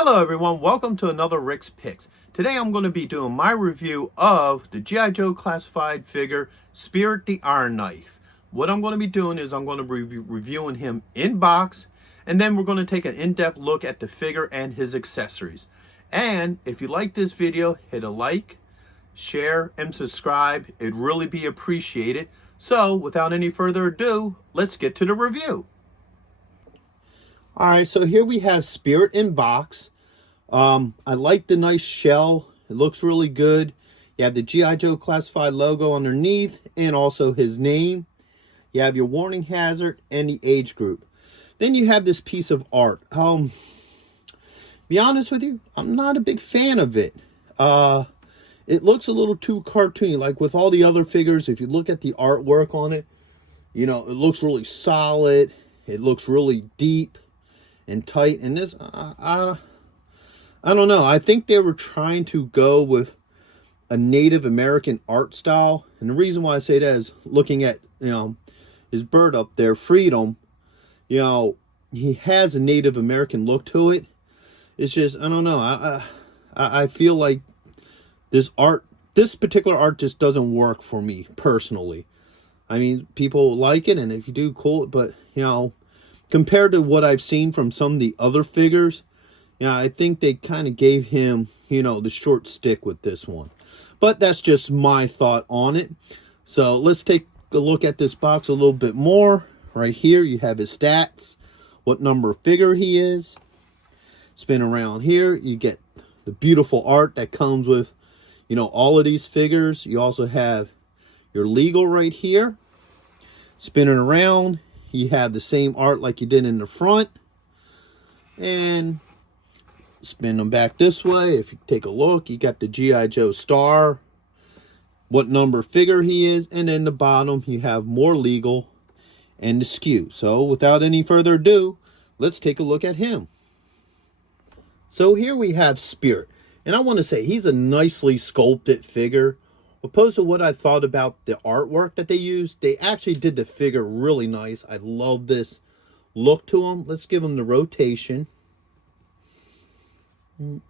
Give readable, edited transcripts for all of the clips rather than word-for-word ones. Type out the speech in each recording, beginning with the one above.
Hello everyone, welcome to another Rick's Picks. Today I'm going to be doing my review of the G.I. Joe classified figure Spirit the Iron Knife. What I'm going to be doing is I'm going to be reviewing him in box, and then we're going to take an in-depth look at the figure and his accessories. And if you like this video, hit a like, share, and subscribe. It'd really be appreciated. So without any further ado, let's get to the review. All right, so here we have Spirit in box. I like the nice shell. It looks really good. You have the G.I. Joe classified logo underneath and also his name. You have your warning hazard and the age group. Then you have this piece of art. Be honest with you, I'm not a big fan of it. It looks a little too cartoony. Like with all the other figures, if you look at the artwork on it, you know, it looks really solid. It looks really deep and tight. And this, I don't know. I think they were trying to go with a Native American art style. And the reason why I say that is looking at, you know, his bird up there, Freedom, you know, he has a Native American look to it. It's just, I don't know. I feel like this particular art just doesn't work for me personally. I mean, people like it, and if you do, cool. But, you know, compared to what I've seen from some of the other figures, yeah, I think they kind of gave him, you know, the short stick with this one. But that's just my thought on it. So let's take a look at this box a little bit more. Right here, you have his stats, what number figure he is. Spin around here, you get the beautiful art that comes with, you know, all of these figures. You also have your legal right here. Spinning around, you have the same art like you did in the front. And spin them back this way. If you take a look, you got the G.I. Joe star, what number figure he is, and then the bottom you have more legal and the skew. So without any further ado, let's take a look at him. So here we have Spirit, and I want to say he's a nicely sculpted figure. Opposed to what I thought about the artwork that they used, they actually did the figure really nice. I love this look to him. Let's give him the rotation. All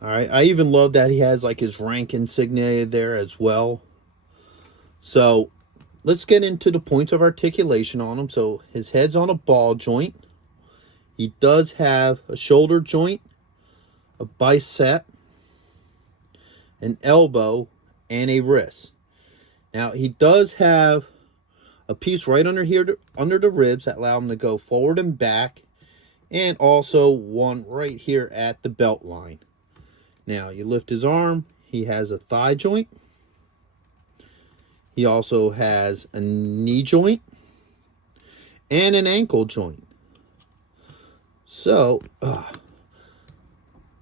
right, I even love that he has like his rank insignia there as well. So let's get into the points of articulation on him. So his head's on a ball joint. He does have a shoulder joint, a bicep, an elbow, and a wrist. Now he does have a piece right under here, under the ribs, that allow him to go forward and back, and also one right here at the belt line. Now you lift his arm, he has a thigh joint. He also has a knee joint and an ankle joint. So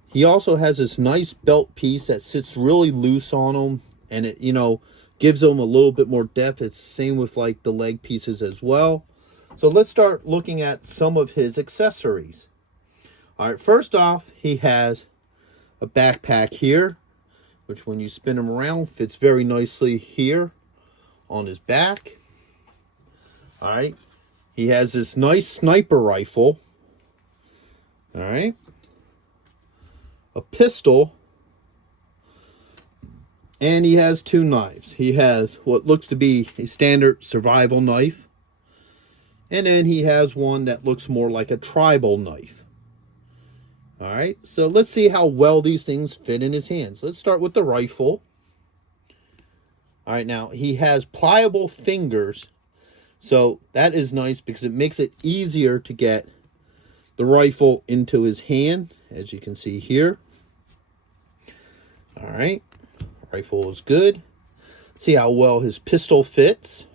he also has this nice belt piece that sits really loose on him, and it, you know, gives him a little bit more depth. It's the same with like the leg pieces as well. So let's start looking at some of his accessories. All right, first off, he has a backpack here, which when you spin him around fits very nicely here on his back. All right, he has this nice sniper rifle. All right, a pistol, and he has two knives. He has what looks to be a standard survival knife, and then he has one that looks more like a tribal knife. All right, so let's see how well these things fit in his hands. Let's start with the rifle. All right, now he has pliable fingers, so that is nice because it makes it easier to get the rifle into his hand, as you can see here. All right, rifle is good. See how well his pistol fits.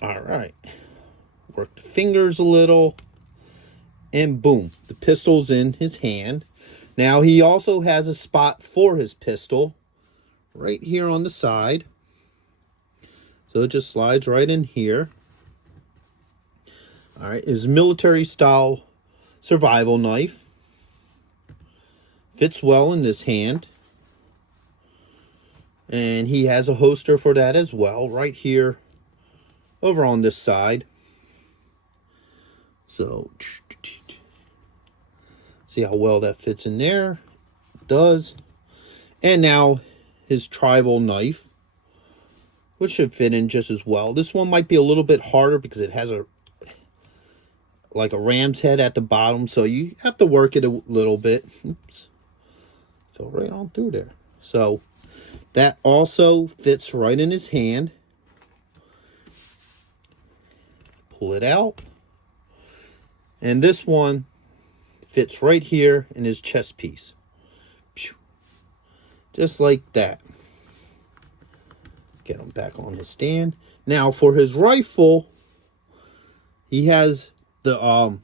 All right, work the fingers a little, and boom, the pistol's in his hand. Now he also has a spot for his pistol right here on the side. So it just slides right in here. All right, his military style survival knife fits well in this hand. And he has a holster for that as well, right here over on this side. So, see how well that fits in there? It does. And now his tribal knife, which should fit in just as well. This one might be a little bit harder because it has like a ram's head at the bottom, so you have to work it a little bit. Oops. So right on through there. So that also fits right in his hand. Pull it out. And this one fits right here in his chest piece. Just like that. Get him back on his stand. Now for his rifle, he has the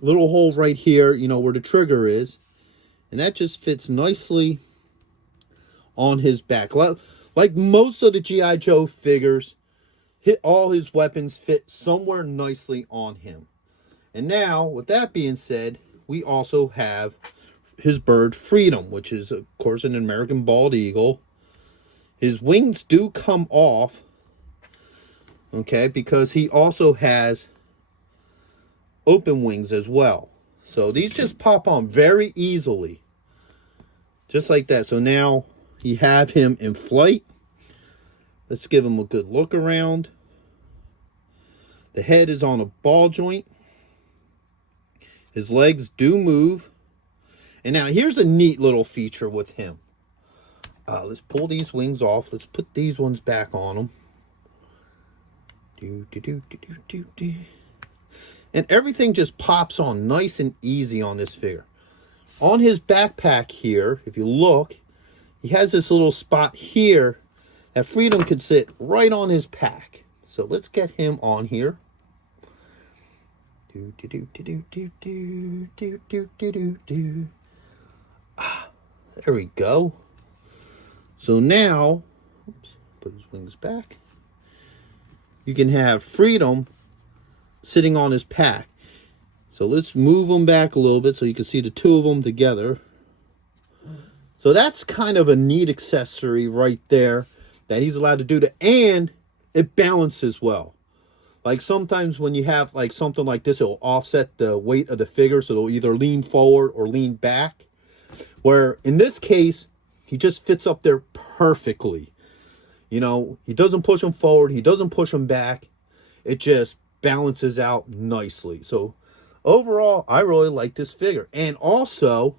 little hole right here, you know, where the trigger is. And that just fits nicely on his back. Like most of the G.I. Joe figures, all his weapons fit somewhere nicely on him. And now, with that being said, we also have his bird Freedom, which is, of course, an American bald eagle. His wings do come off, okay, because he also has open wings as well. So these just pop on very easily. Just like that. So now you have him in flight. Let's give him a good look around. The head is on a ball joint. His legs do move. And now here's a neat little feature with him. Let's pull these wings off. Let's put these ones back on him. And everything just pops on nice and easy on this figure. On his backpack here, if you look, he has this little spot here that Freedom could sit right on his pack. So let's get him on here. There we go. So now, oops, put his wings back. You can have Freedom sitting on his pack. So let's move them back a little bit so you can see the two of them together. So that's kind of a neat accessory right there that he's allowed to do that, and it balances well. Like sometimes when you have like something like this, it'll offset the weight of the figure, so it'll either lean forward or lean back. Where in this case, he just fits up there perfectly. You know, he doesn't push him forward, he doesn't push him back. It just balances out nicely. So overall, I really like this figure. And also,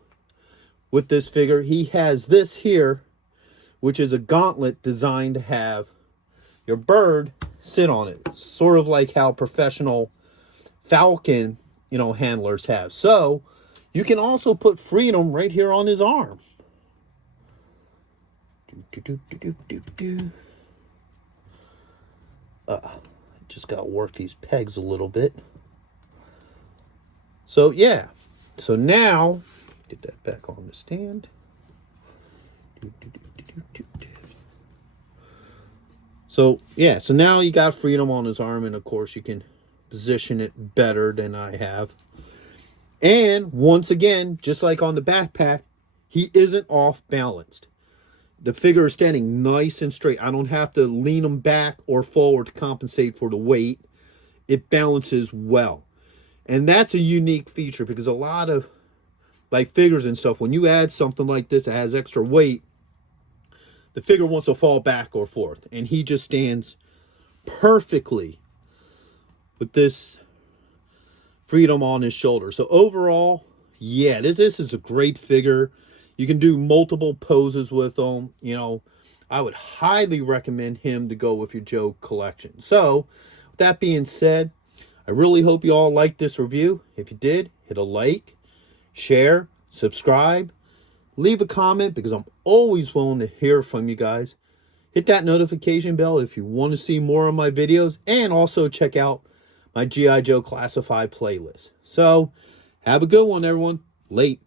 with this figure, he has this here, which is a gauntlet designed to have your bird sit on it. Sort of like how professional falcon, you know, handlers have. So, you can also put Freedom right here on his arm. Just got to work these pegs a little bit. So, yeah. So now, get that back on the stand. So, yeah. So now you got Freedom on his arm. And, of course, you can position it better than I have. And, once again, just like on the backpack, he isn't off balanced. The figure is standing nice and straight. I don't have to lean him back or forward to compensate for the weight. It balances well. And that's a unique feature because a lot of like figures and stuff, when you add something like this that has extra weight, the figure wants to fall back or forth. And he just stands perfectly with this Freedom on his shoulder. So overall, yeah, this is a great figure. You can do multiple poses with him. You know, I would highly recommend him to go with your Joe collection. So, with that being said, I really hope you all liked this review. If you did, hit a like, share, subscribe, leave a comment because I'm always willing to hear from you guys. Hit that notification bell if you want to see more of my videos, and also check out my G.I. Joe Classified playlist. So, have a good one, everyone. Late.